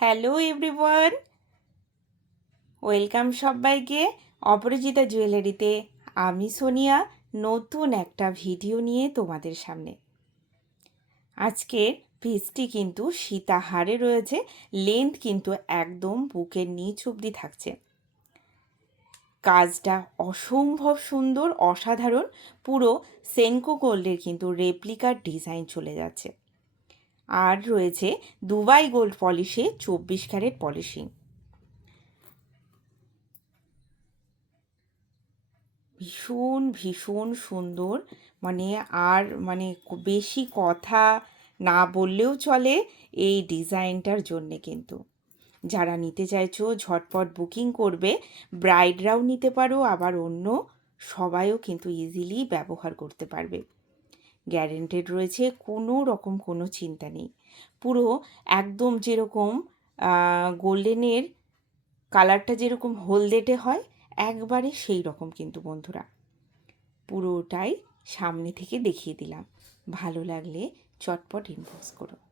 Hello everyone, welcome সবাইকে অপরাজিতা জুয়েলারিতে। আমি সোনিয়া নতুন একটা ভিডিও নিয়ে তোমাদের সামনে। আজকের পিসটি কিন্তু সীতাহারে রয়েছে, লেন্থ কিন্তু একদম বুকের নিচ অবধি থাকছে। কাজটা অসম্ভব সুন্দর, অসাধারণ। পুরো সেনকো গোল্ডের কিন্তু রেপ্লিকার ডিজাইন চলে যাচ্ছে। আর রয়েছে দুবাই গোল্ড পলিশে 24 ক্যারেট পলিশিং। ভীষণ ভীষণ সুন্দর, মানে আর মানে বেশি কথা না বললেও চলে এই ডিজাইনটার জন্যে। কিন্তু যারা নিতে চাইছো ঝটপট বুকিং করবে। ব্রাইডরাও নিতে পারো, আবার অন্য সবাইও কিন্তু ইজিলি ব্যবহার করতে পারবে। গ্যারেন্টেড রয়েছে, কোনো চিন্তা নেই। পুরো একদম যেরকম গোল্ডেনের কালারটা যেরকম হলদেটে হয়, একবারে সেই রকম কিন্তু বন্ধুরা। পুরোটাই সামনে থেকে দেখিয়ে দিলাম। ভালো লাগলে চটপট ইনবক্স করো।